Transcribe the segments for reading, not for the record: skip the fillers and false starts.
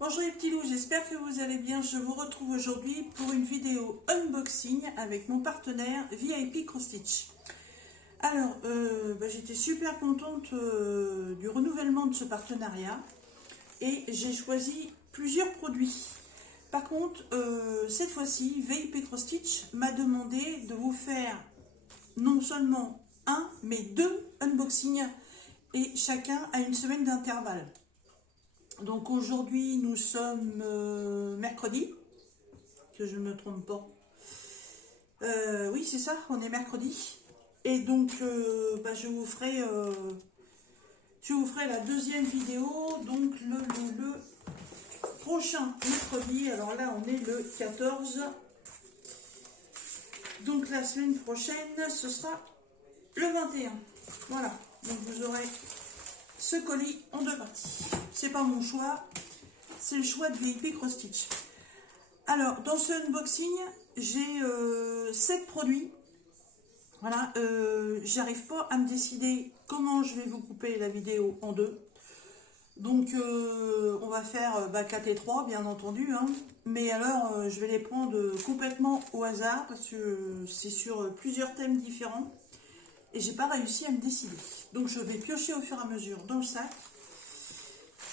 Bonjour les petits loups, j'espère que vous allez bien. Je vous retrouve aujourd'hui pour une vidéo unboxing avec mon partenaire VIP Cross Stitch. Alors, j'étais super contente du renouvellement de ce partenariat et j'ai choisi plusieurs produits. Par contre, cette fois-ci, VIP Cross Stitch m'a demandé de vous faire non seulement un, mais deux unboxings et chacun à une semaine d'intervalle. Donc aujourd'hui, nous sommes mercredi, que je ne me trompe pas. Oui, c'est ça, on est mercredi. Et donc, je vous ferai la deuxième vidéo, donc le prochain mercredi. Alors là, on est le 14. Donc la semaine prochaine, ce sera le 21. Voilà, donc vous aurez ce colis en deux parties. C'est pas mon choix, c'est le choix de VIP Cross Stitch. Alors, dans ce unboxing, j'ai 7 produits. Voilà, j'arrive pas à me décider comment je vais vous couper la vidéo en deux. Donc, on va faire 4 et 3, bien entendu. Hein. Mais alors, je vais les prendre complètement au hasard parce que c'est sur plusieurs thèmes différents. Et j'ai pas réussi à me décider. Donc, je vais piocher au fur et à mesure dans le sac.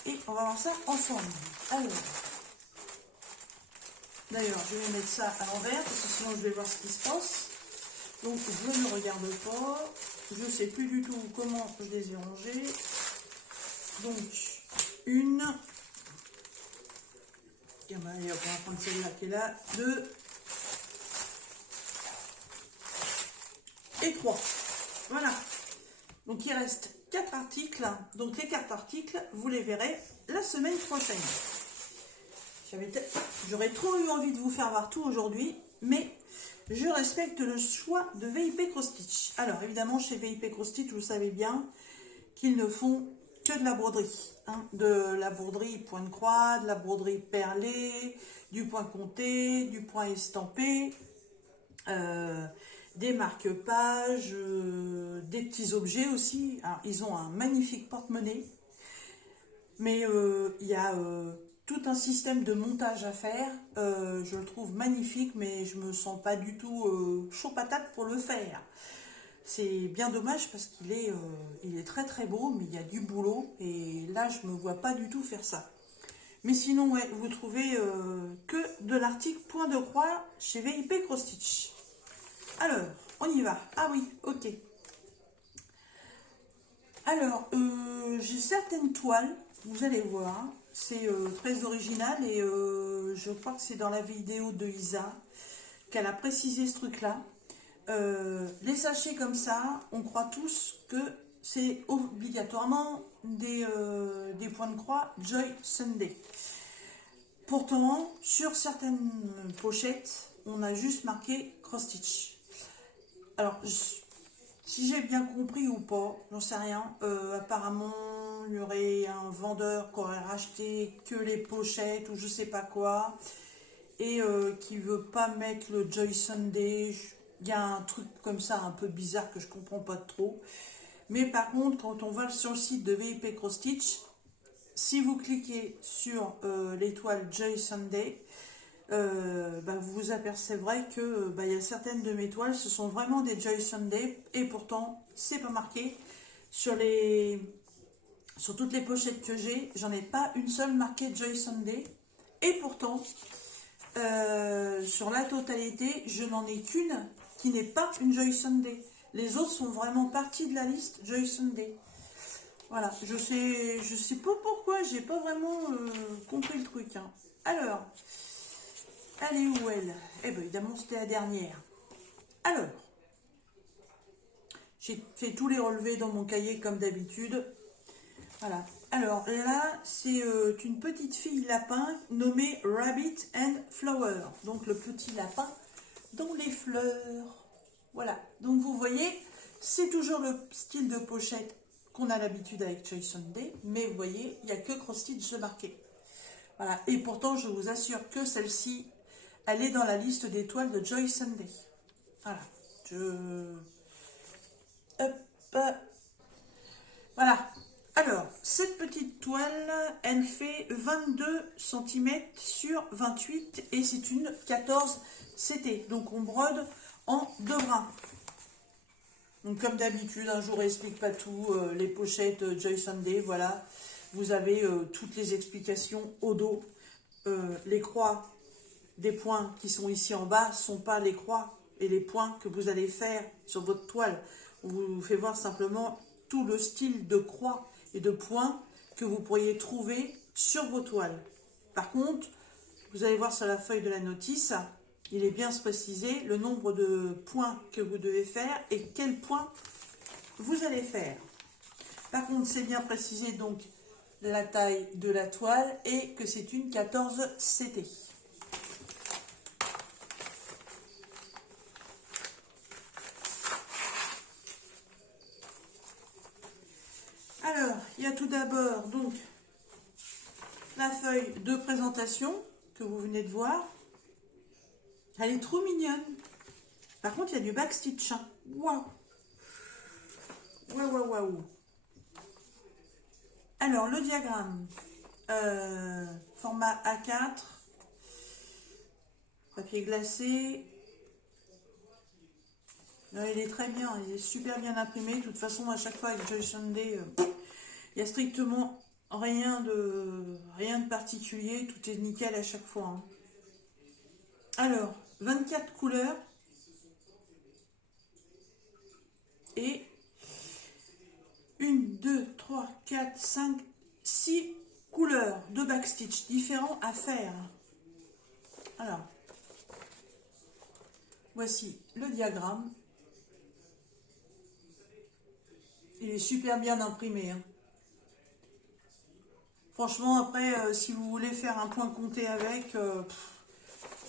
Et on va voir ça ensemble. Alors, d'ailleurs, je vais mettre ça à l'envers parce que sinon je vais voir ce qui se passe. Donc, je ne regarde pas. Je ne sais plus du tout comment je les ai rangés. Donc, une. Allez, on va prendre celle-là qui est là. 2. Et 3. Voilà. Donc, il reste 4 articles. Donc, les 4 articles, vous les verrez la semaine prochaine. J'aurais trop eu envie de vous faire voir tout aujourd'hui, mais je respecte le choix de VIP Cross Stitch. Alors, évidemment, chez VIP Cross Stitch, vous savez bien qu'ils ne font que de la broderie. Hein, de la broderie point de croix, de la broderie perlée, du point compté, du point estampé, des marque-pages, des petits objets aussi. Alors, ils ont un magnifique porte-monnaie, mais il y a tout un système de montage à faire. Je le trouve magnifique, mais je me sens pas du tout chaud patate pour le faire. C'est bien dommage parce qu'il est, il est très très beau, mais il y a du boulot et là je me vois pas du tout faire ça. Mais sinon, ouais, vous trouvez que de l'article point de croix chez VIP Cross Stitch. Alors, on y va. Ah oui, ok. Alors, j'ai certaines toiles, vous allez voir, c'est très original et je crois que c'est dans la vidéo de Isa qu'elle a précisé ce truc-là. Les sachets comme ça, on croit tous que c'est obligatoirement des points de croix Joy Sunday. Pourtant, sur certaines pochettes, on a juste marqué Cross Stitch. Alors, si j'ai bien compris ou pas, j'en sais rien. Apparemment, il y aurait un vendeur qui aurait racheté que les pochettes ou je sais pas quoi. Et qui veut pas mettre le Joy Sunday. Il y a un truc comme ça un peu bizarre que je comprends pas trop. Mais par contre, quand on va sur le site de VIP Cross Stitch, si vous cliquez sur l'étoile Joy Sunday, vous vous apercevrez que il y a certaines de mes toiles, ce sont vraiment des Joy Sunday et pourtant c'est pas marqué sur toutes les pochettes que j'ai, j'en ai pas une seule marquée Joy Sunday et pourtant sur la totalité je n'en ai qu'une qui n'est pas une Joy Sunday. Les autres sont vraiment partie de la liste Joy Sunday. Voilà, je sais pas pourquoi, j'ai pas vraiment compris le truc. Hein. Alors, elle est où elle? Eh bien, évidemment, c'était la dernière. Alors, j'ai fait tous les relevés dans mon cahier comme d'habitude. Voilà. Alors là, c'est une petite fille lapin nommée Rabbit and Flower. Donc, le petit lapin dans les fleurs. Voilà. Donc, vous voyez, c'est toujours le style de pochette qu'on a l'habitude avec Joy Sunday. Mais vous voyez, il n'y a que Cross Stitch de marqué. Voilà. Et pourtant, je vous assure que celle-ci, elle est dans la liste des toiles de Joy Sunday. Voilà. Hop. Voilà. Alors, cette petite toile, elle fait 22 cm sur 28 et c'est une 14 CT. Donc, on brode en 2 brins. Donc, comme d'habitude, un jour, explique pas tout. Les pochettes Joy Sunday, voilà. Vous avez toutes les explications au dos. Les croix des points qui sont ici en bas ne sont pas les croix et les points que vous allez faire sur votre toile. On vous fait voir simplement tout le style de croix et de points que vous pourriez trouver sur vos toiles. Par contre, vous allez voir sur la feuille de la notice, il est bien précisé le nombre de points que vous devez faire et quels points vous allez faire. Par contre, c'est bien précisé donc la taille de la toile et que c'est une 14 CT. Alors, il y a tout d'abord donc la feuille de présentation que vous venez de voir. Elle est trop mignonne. Par contre, il y a du backstitch. Hein. Waouh! Waouh, waouh, waouh! Alors, le diagramme, format A4, papier glacé. Là, il est très bien, il est super bien imprimé. De toute façon, à chaque fois avec Joy Sunday, il n'y a strictement rien de particulier. Tout est nickel à chaque fois. Hein. Alors, 24 couleurs et 1, 2, 3, 4, 5, 6 couleurs de backstitch différents à faire. Alors, voici le diagramme. Il est super bien imprimé. Hein. Franchement, après, si vous voulez faire un point compté avec,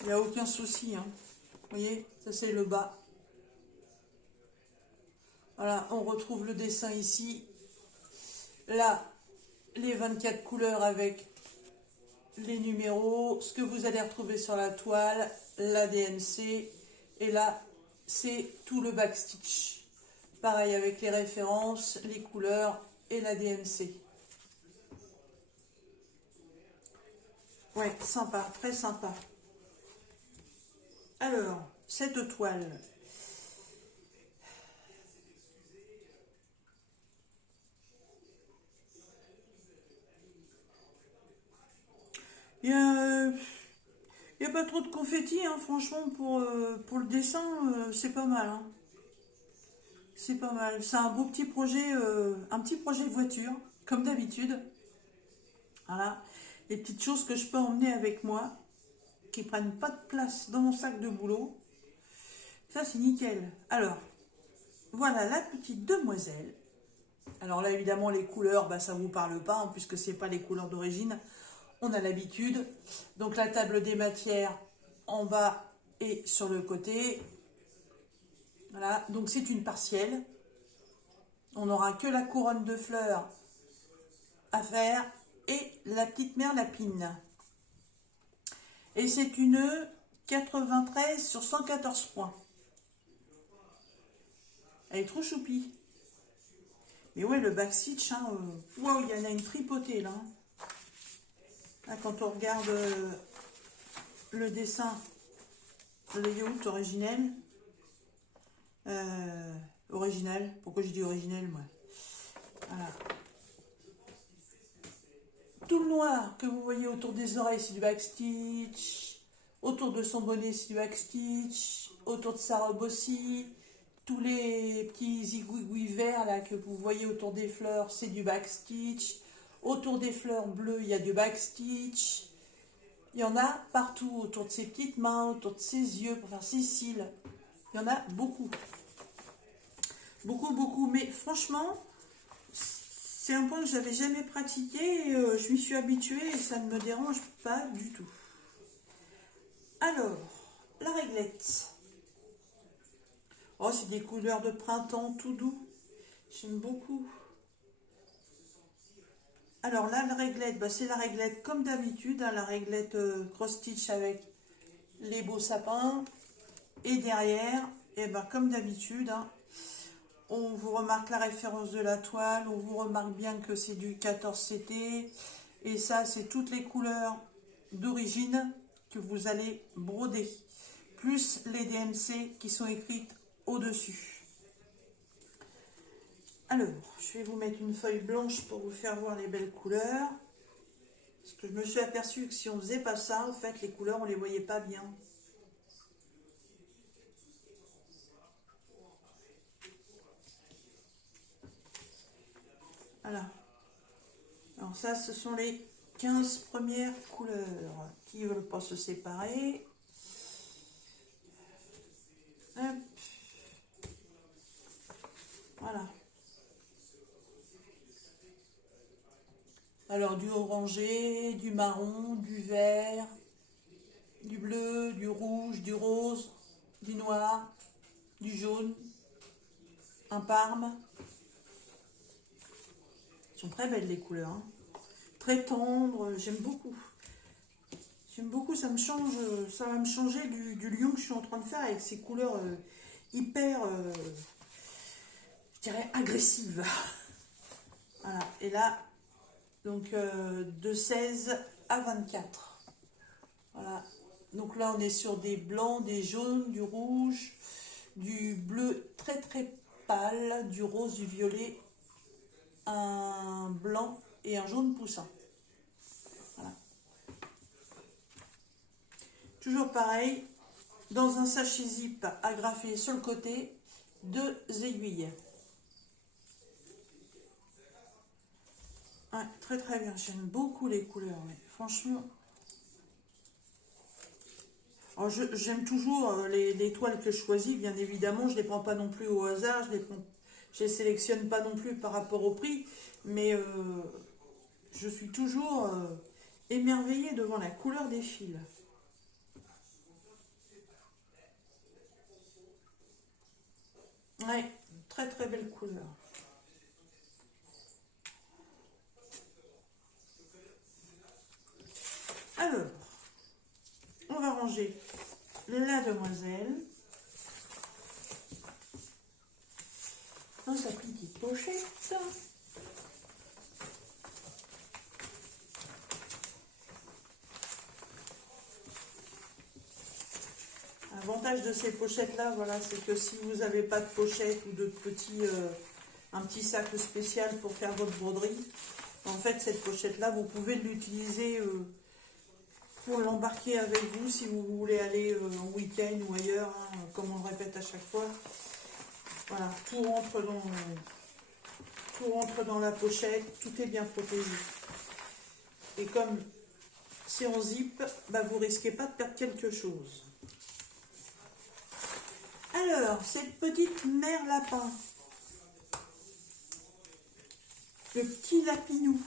il n'y a aucun souci. Hein. Vous voyez, ça c'est le bas. Voilà, on retrouve le dessin ici. Là, les 24 couleurs avec les numéros, ce que vous allez retrouver sur la toile, la DMC, et là, c'est tout le backstitch. Pareil avec les références, les couleurs et la DMC. Ouais, sympa, très sympa. Alors, cette toile, il n'y a pas trop de confetti, hein, franchement, pour le dessin, c'est pas mal. Hein. C'est pas mal. C'est un beau petit projet voiture, comme d'habitude. Voilà. Les petites choses que je peux emmener avec moi, qui prennent pas de place dans mon sac de boulot. Ça, c'est nickel. Alors, voilà la petite demoiselle. Alors là, évidemment, les couleurs, bah, ça ne vous parle pas, hein, puisque ce n'est pas les couleurs d'origine. On a l'habitude. Donc, la table des matières en bas et sur le côté. Voilà, donc c'est une partielle. On n'aura que la couronne de fleurs à faire et la petite mère lapine. Et c'est une 93 sur 114 points. Elle est trop choupie. Mais ouais, le backstitch, hein, wow, il y en a une tripotée là. Là, quand on regarde le dessin, le layout originel, pourquoi je dis originel, moi? Voilà. Tout le noir que vous voyez autour des oreilles, c'est du backstitch. Autour de son bonnet, c'est du backstitch. Autour de sa robe aussi. Tous les petits zigouigouis verts là, que vous voyez autour des fleurs, c'est du backstitch. Autour des fleurs bleues, il y a du backstitch. Il y en a partout, autour de ses petites mains, autour de ses yeux, pour faire ses cils. Il y en a beaucoup. Beaucoup, beaucoup. Mais franchement, c'est un point que je n'avais jamais pratiqué. Et, je m'y suis habituée et ça ne me dérange pas du tout. Alors, la réglette. Oh, c'est des couleurs de printemps tout doux. J'aime beaucoup. Alors là, la réglette, bah, c'est la réglette comme d'habitude. Hein, la réglette cross-stitch avec les beaux sapins. Et derrière, et bah, comme d'habitude, hein, on vous remarque la référence de la toile, on vous remarque bien que c'est du 14CT. Et ça, c'est toutes les couleurs d'origine que vous allez broder, plus les DMC qui sont écrites au-dessus. Alors, je vais vous mettre une feuille blanche pour vous faire voir les belles couleurs. Parce que je me suis aperçue que si on faisait pas ça, en fait, les couleurs, on les voyait pas bien. Voilà. Alors ça, ce sont les 15 premières couleurs qui ne veulent pas se séparer. Hop. Voilà. Alors du orangé, du marron, du vert, du bleu, du rouge, du rose, du noir, du jaune, un parme. Elles sont très belles les couleurs, hein. Très tendres, j'aime beaucoup. J'aime beaucoup, ça me change, ça va me changer du lion que je suis en train de faire avec ces couleurs hyper, je dirais, agressives. Voilà, et là, donc de 16 à 24. Voilà, donc là on est sur des blancs, des jaunes, du rouge, du bleu très très pâle, du rose, du violet, un blanc et un jaune poussin. Voilà. Toujours pareil, dans un sachet zip agrafé sur le côté, 2 aiguilles. Ouais, très très bien, j'aime beaucoup les couleurs, mais franchement. Alors j'aime toujours les toiles que je choisis, bien évidemment, je ne les prends pas non plus au hasard, je les sélectionne pas non plus par rapport au prix, mais je suis toujours émerveillée devant la couleur des fils. Ouais, très très belle couleur. Alors, on va ranger la demoiselle dans sa petite pochette. L'avantage de ces pochettes là, voilà, c'est que si vous n'avez pas de pochette ou de un petit sac spécial pour faire votre broderie, en fait cette pochette là, vous pouvez l'utiliser pour l'embarquer avec vous si vous voulez aller en week-end ou ailleurs, hein, comme on le répète à chaque fois. Voilà, tout rentre dans la pochette, tout est bien protégé. Et comme c'est en zip, bah, vous risquez pas de perdre quelque chose. Alors, cette petite mère lapin, le petit lapinou.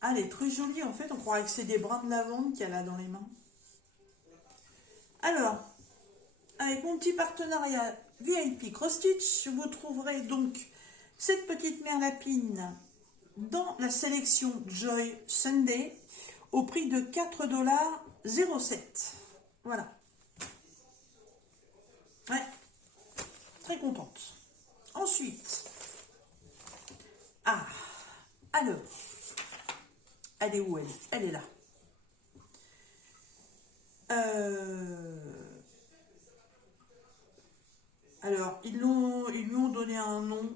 Ah, elle est très jolie, en fait, on croirait que c'est des brins de lavande qu'elle a dans les mains. Alors, avec mon petit partenariat VIP Cross Stitch, vous trouverez donc cette petite mère lapine dans la sélection Joy Sunday au prix de 4,07 $. Voilà. Ouais, très contente. Ensuite, alors, elle est où elle? Elle est là. Alors, ils lui ont donné un nom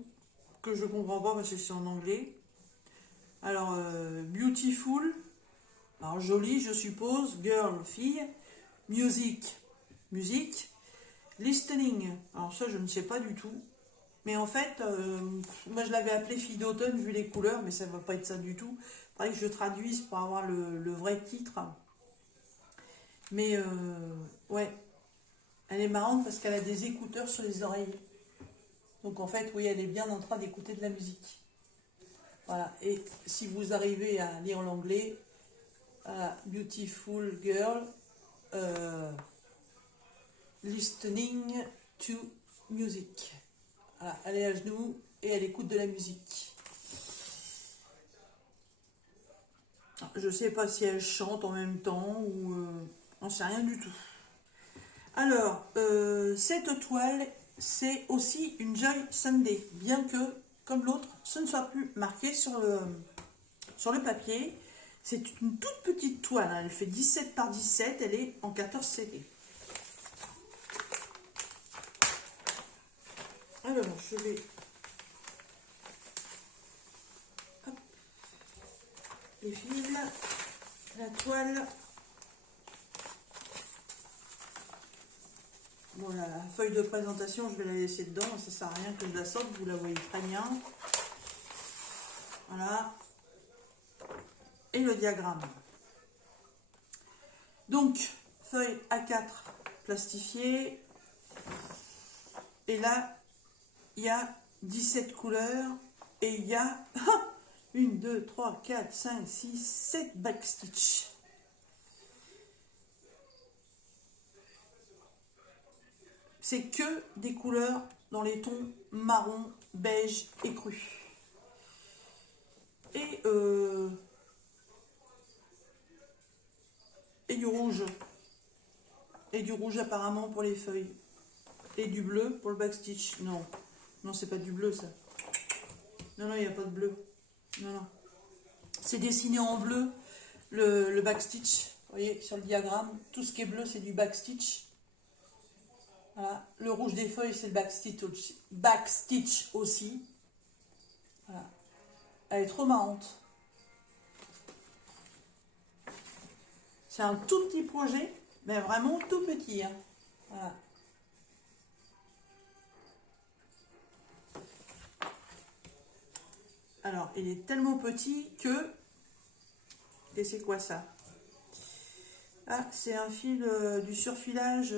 que je comprends pas parce que c'est en anglais. Alors, Beautiful, alors jolie je suppose, girl, fille, music, musique, listening, alors ça je ne sais pas du tout. Mais en fait, moi je l'avais appelé fille d'automne vu les couleurs, mais ça ne va pas être ça du tout. Il faudrait que je traduise pour avoir le vrai titre. Mais ouais, elle est marrante parce qu'elle a des écouteurs sur les oreilles. Donc en fait, oui, elle est bien en train d'écouter de la musique. Voilà, et si vous arrivez à lire l'anglais, Beautiful Girl, Listening to Music. Voilà, elle est à genoux et elle écoute de la musique. Je ne sais pas si elle chante en même temps ou... on ne sait rien du tout. Alors, cette toile c'est aussi une Joy Sunday, bien que, comme l'autre, ce ne soit plus marqué sur le papier. C'est une toute petite toile, hein. Elle fait 17 par 17, elle est en 14 CD. Alors, je vais... Hop, les fils, la toile... Bon, la feuille de présentation, je vais la laisser dedans, ça sert à rien que je la sorte, vous la voyez très bien. Voilà. Et le diagramme. Donc, feuille A4 plastifiée. Et là, il y a 17 couleurs. Et il y a 1, 2, 3, 4, 5, 6, 7 backstitch. C'est que des couleurs dans les tons marron, beige et cru. Et du rouge. Et du rouge apparemment pour les feuilles. Et du bleu pour le backstitch. Non, non, c'est pas du bleu ça. Non, non, il n'y a pas de bleu. Non, non. C'est dessiné en bleu le backstitch. Vous voyez sur le diagramme, tout ce qui est bleu c'est du backstitch. Voilà. Le rouge des feuilles, c'est le backstitch aussi. Voilà. Elle est trop marrante. C'est un tout petit projet, mais vraiment tout petit. Hein. Voilà. Alors, il est tellement petit que... Et c'est quoi ça? Ah, c'est un fil du surfilage...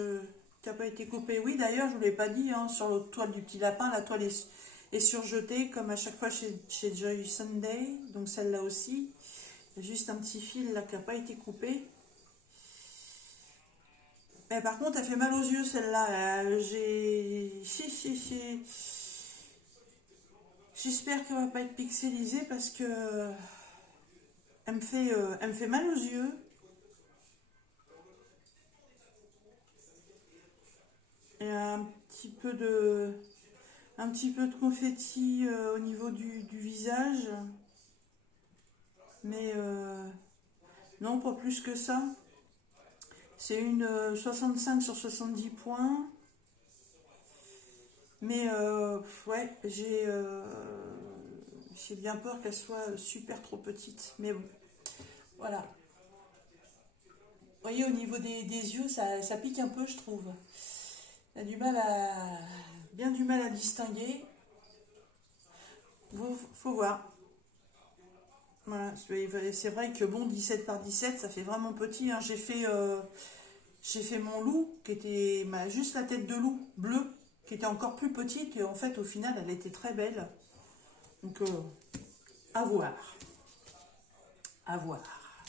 qui n'a pas été coupé. Oui, d'ailleurs, je ne vous l'ai pas dit, hein, sur l'autre toile du petit lapin, la toile est surjetée, comme à chaque fois chez Joy Sunday, donc celle-là aussi. Il y a juste un petit fil là qui n'a pas été coupé. Mais par contre, elle fait mal aux yeux, celle-là. J'espère qu'elle ne va pas être pixelisée parce que elle me fait mal aux yeux. Et un petit peu de confetti au niveau du visage. Mais non, pas plus que ça. C'est une 65 sur 70 points. Mais ouais, j'ai bien peur qu'elle soit super trop petite. Mais bon, voilà. Vous voyez, au niveau des yeux, ça pique un peu, je trouve. Il a bien du mal à distinguer. Faut voir. Voilà, c'est vrai que bon, 17 par 17, ça fait vraiment petit. Hein. J'ai fait mon loup, qui était juste la tête de loup bleue, qui était encore plus petite. Et en fait, au final, elle était très belle. Donc, à voir. À voir.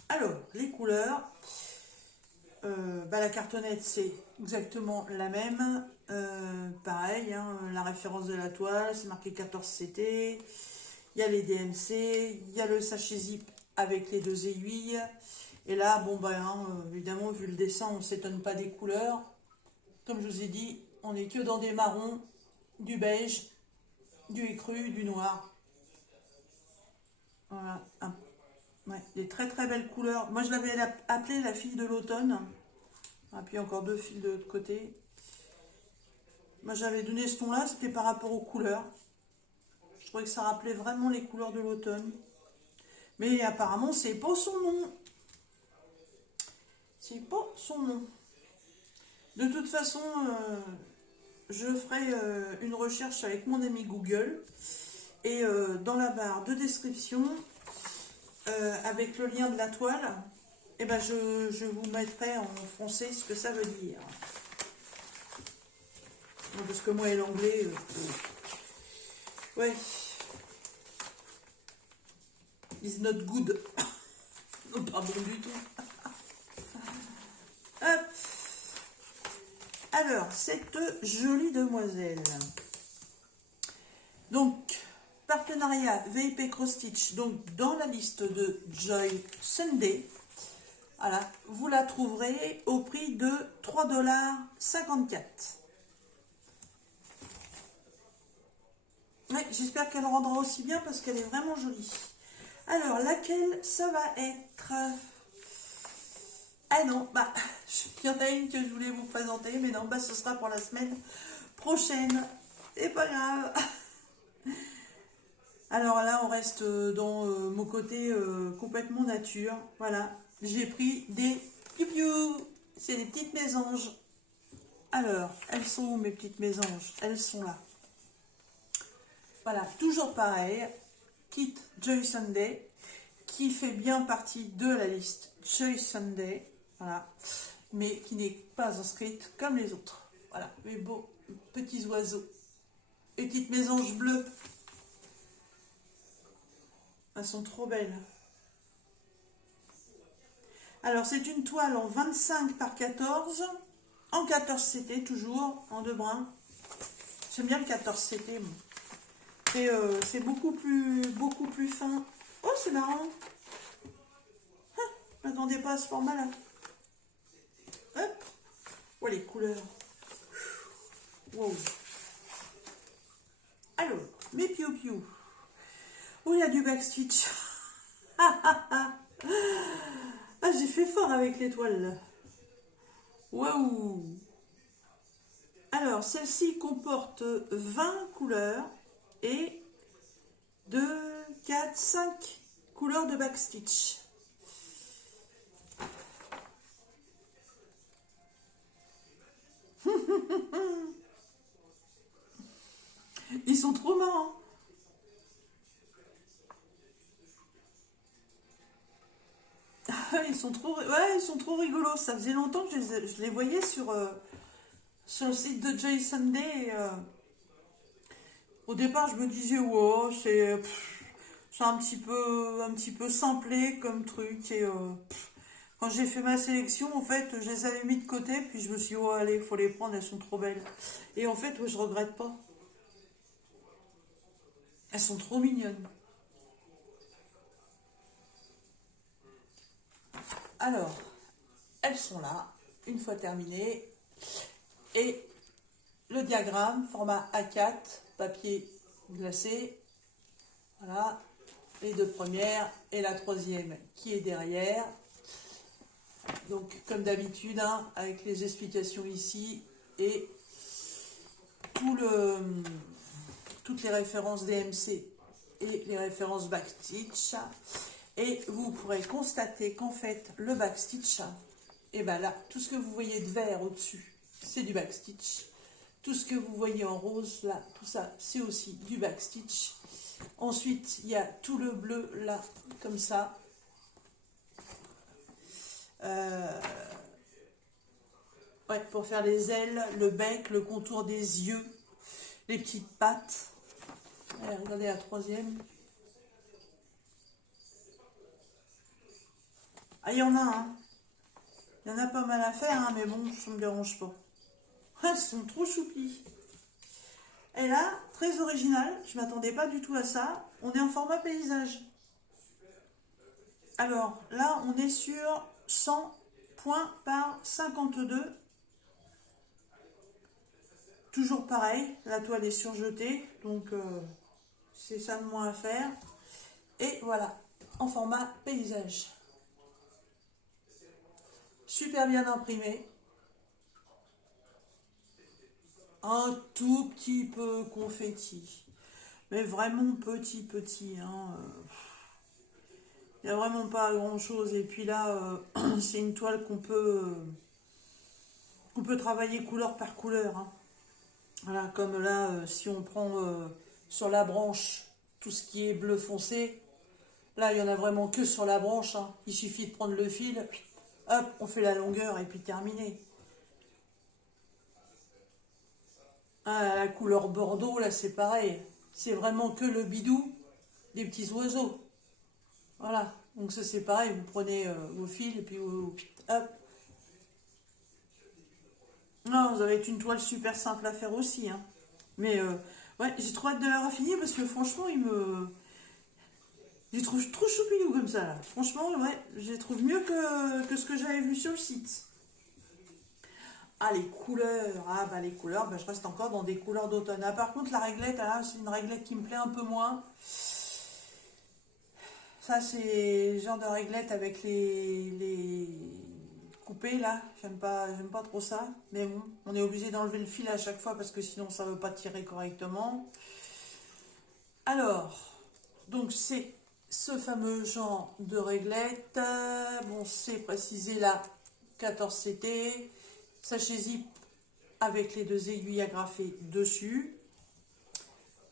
Alors, les couleurs. La cartonnette, c'est exactement la même. Pareil, hein, la référence de la toile, c'est marqué 14 CT. Il y a les DMC, il y a le sachet zip avec les 2 aiguilles. Et là, bon, évidemment, vu le dessin, on ne s'étonne pas des couleurs. Comme je vous ai dit, on n'est que dans des marrons, du beige, du écru, du noir. Voilà, ouais, des très très belles couleurs. Moi, je l'avais appelée la fille de l'automne. Et puis encore 2 fils de l'autre côté. Moi, j'avais donné ce ton-là, c'était par rapport aux couleurs. Je trouvais que ça rappelait vraiment les couleurs de l'automne. Mais apparemment, c'est pas son nom. C'est pas son nom. De toute façon, je ferai une recherche avec mon ami Google. Et dans la barre de description, avec le lien de la toile, eh ben je vous mettrai en français ce que ça veut dire. Non, parce que moi et l'anglais... ouais. Is not good. Non, pas bon du tout. Hop. Alors, cette jolie demoiselle. Donc, partenariat VIP Cross Stitch, donc dans la liste de Joy Sunday. Voilà, vous la trouverez au prix de 3,54 $. Ouais, j'espère qu'elle rendra aussi bien parce qu'elle est vraiment jolie. Alors, laquelle ça va être? Ah non, bah, il y en a une que je voulais vous présenter, mais non, bah, ce sera pour la semaine prochaine. C'est pas grave. Alors là, on reste dans mon côté complètement nature. Voilà, j'ai pris des piou-piou. C'est des petites mésanges. Alors, elles sont où mes petites mésanges? Elles sont là. Voilà, toujours pareil. Kit Joy Sunday, qui fait bien partie de la liste Joy Sunday. Voilà, mais qui n'est pas inscrite comme les autres. Voilà, mes beaux petits oiseaux. Les petites mésanges bleues. Elles sont trop belles. Alors, c'est une toile en 25 par 14, en 14 CT toujours, en 2 brins. J'aime bien le 14 CT. C'est beaucoup plus fin. Oh, c'est marrant. Ah, je m'attendais pas à ce format-là. Hop. Oh, les couleurs. Wow. Alors, mes piou-piou. Oh, il y a du backstitch. Ah, j'ai fait fort avec l'étoile là. Waouh! Alors, celle-ci comporte 20 couleurs et 2, 4, 5 couleurs de backstitch. Ils sont trop marrants. Ils sont trop rigolos. Ça faisait longtemps que je les voyais sur le site de Joy Sunday. Au départ, je me disais, wow, c'est un petit peu simplé comme truc. Et quand j'ai fait ma sélection, en fait, je les avais mis de côté. Puis je me suis dit, oh, allez, il faut les prendre, elles sont trop belles. Et en fait, ouais, je regrette pas. Elles sont trop mignonnes. Alors, elles sont là, une fois terminées. Et le diagramme, format A4, papier glacé. Voilà, les deux premières et la troisième qui est derrière. Donc, comme d'habitude, hein, avec les explications ici et toutes les références DMC et les références backstitch. Et vous pourrez constater qu'en fait, le backstitch, et ben là, tout ce que vous voyez de vert au-dessus, c'est du backstitch. Tout ce que vous voyez en rose, là, tout ça, c'est aussi du backstitch. Ensuite, il y a tout le bleu, là, comme ça. Ouais, pour faire les ailes, le bec, le contour des yeux, les petites pattes. Allez, regardez la troisième. Ah, il y en a, hein. Il y en a pas mal à faire, hein, mais bon, ça me dérange pas. Elles sont trop choupies. Et là, très original, je m'attendais pas du tout à ça. On est en format paysage. Alors, là, on est sur 100 points par 52. Toujours pareil, la toile est surjetée, donc c'est ça de moins à faire. Et voilà, en format paysage. Super bien imprimé. Un tout petit peu confetti. Mais vraiment petit, hein. Il n'y a vraiment pas grand chose. Et puis là, c'est une toile qu'on peut travailler couleur par couleur, hein. Voilà, comme là, si on prend sur la branche tout ce qui est bleu foncé, là, il n'y en a vraiment que sur la branche, hein. Il suffit de prendre le fil, hop, on fait la longueur et puis terminé. Ah, la couleur bordeaux, là, c'est pareil. C'est vraiment que le bidou des petits oiseaux. Voilà, donc ça c'est pareil, vous prenez vos fils et puis hop. Non, ça va être une toile super simple à faire aussi, hein. Mais ouais, j'ai trop hâte de la raffiner parce que franchement, je les trouve trop choupinous comme ça, là. Franchement, ouais, je les trouve mieux que ce que j'avais vu sur le site. Ah, les couleurs. Ah, bah les couleurs, bah, je reste encore dans des couleurs d'automne. Ah, par contre, la réglette, ah, c'est une réglette qui me plaît un peu moins. Ça, c'est le genre de réglette avec les coupés, là. J'aime pas trop ça. Mais bon, on est obligé d'enlever le fil à chaque fois parce que sinon, ça ne veut pas tirer correctement. Alors, donc c'est ce fameux genre de réglette. Bon, c'est précisé là, 14CT. Sachet zip avec les deux aiguilles agrafées dessus.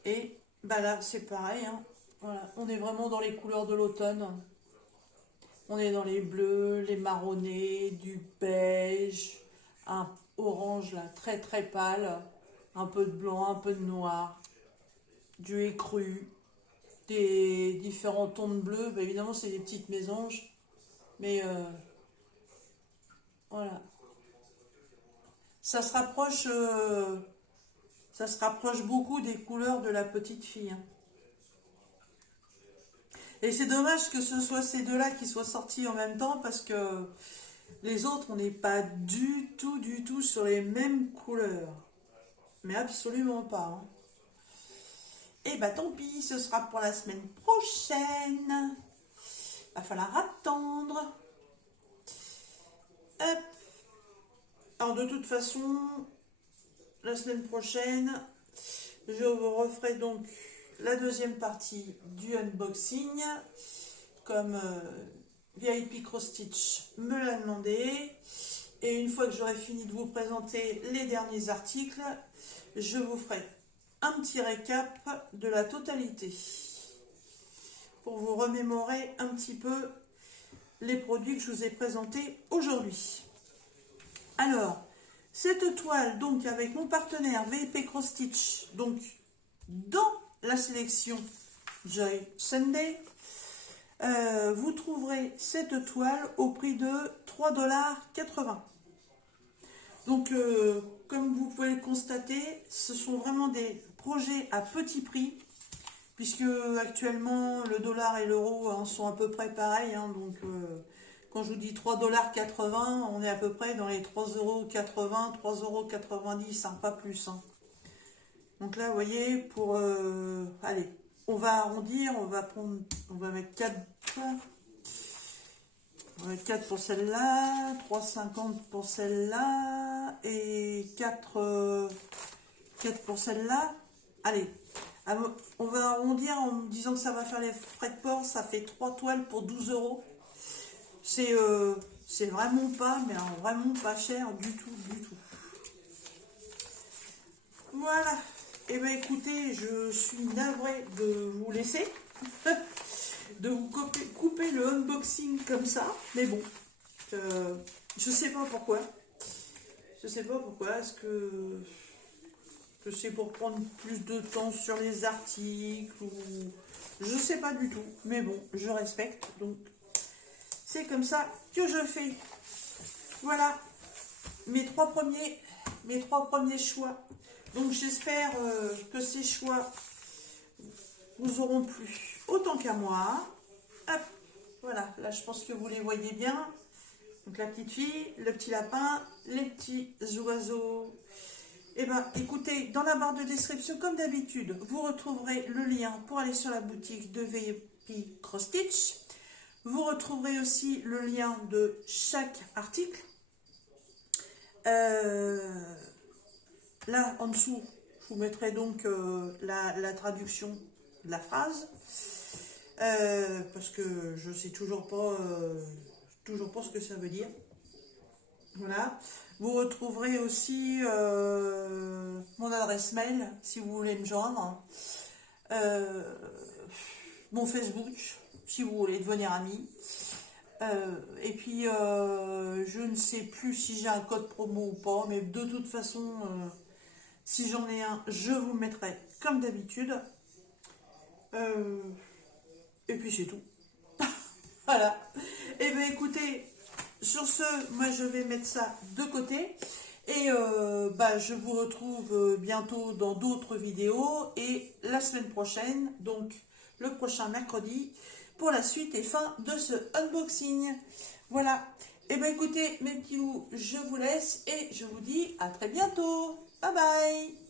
Et bah là, c'est pareil, hein. Voilà, on est vraiment dans les couleurs de l'automne. On est dans les bleus, les marronnés, du beige, un orange là, très très pâle, un peu de blanc, un peu de noir, du écru, des différents tons de bleu. Bah, évidemment, c'est des petites mésanges, mais voilà. Ça se rapproche, ça se rapproche beaucoup des couleurs de la petite fille, hein. Et c'est dommage que ce soit ces deux-là qui soient sortis en même temps parce que les autres, on n'est pas du tout sur les mêmes couleurs. Mais absolument pas, hein. Et bah tant pis, ce sera pour la semaine prochaine. Va falloir attendre. Hop. Alors de toute façon, la semaine prochaine, je vous referai donc la deuxième partie du unboxing. Comme VIP Cross Stitch me l'a demandé. Et une fois que j'aurai fini de vous présenter les derniers articles, je vous ferai un petit récap de la totalité pour vous remémorer un petit peu les produits que je vous ai présentés aujourd'hui. Alors, cette toile, donc avec mon partenaire VIP Cross Stitch, donc dans la sélection Joy Sunday, vous trouverez cette toile au prix de 3,80 $. Donc, comme vous pouvez le constater, ce sont vraiment des projets à petit prix, puisque actuellement le dollar et l'euro, hein, sont à peu près pareils, hein, donc quand je vous dis 3,80 $, on est à peu près dans les 3,80 €, 3,90 €, hein, pas plus, hein. Donc là, vous voyez, pour... allez, on va arrondir, on va mettre 4... On va mettre 4 pour celle-là, 3,50 € pour celle-là, et 4 pour celle-là. Allez, on va arrondir en me disant que ça va faire les frais de port, ça fait 3 toiles pour 12 €. C'est vraiment pas, mais alors vraiment pas cher du tout, du tout. Voilà. Et bien écoutez, je suis navrée de vous laisser, de vous couper le unboxing comme ça, mais bon, je sais pas pourquoi. Je sais pas pourquoi, est-ce que c'est pour prendre plus de temps sur les articles ou je sais pas du tout, mais bon, je respecte, donc c'est comme ça que je fais. Voilà mes trois premiers choix. Donc j'espère que ces choix vous auront plu autant qu'à moi. Hop, voilà, là je pense que vous les voyez bien. Donc la petite fille, le petit lapin, les petits oiseaux. Eh bien, écoutez, dans la barre de description, comme d'habitude, vous retrouverez le lien pour aller sur la boutique de VIP Cross Stitch. Vous retrouverez aussi le lien de chaque article. Là, en dessous, je vous mettrai donc la traduction de la phrase. Parce que je ne sais toujours pas ce que ça veut dire. Voilà. Vous retrouverez aussi mon adresse mail si vous voulez me joindre. Mon Facebook si vous voulez devenir ami. Et puis je ne sais plus si j'ai un code promo ou pas, mais de toute façon, si j'en ai un, je vous le mettrai comme d'habitude. Et puis c'est tout. Voilà. Et bien écoutez, sur ce, moi je vais mettre ça de côté. Et je vous retrouve bientôt dans d'autres vidéos. Et la semaine prochaine, donc le prochain mercredi, pour la suite et fin de ce unboxing. Voilà. Eh bien écoutez, mes petits loups, je vous laisse et je vous dis à très bientôt. Bye bye.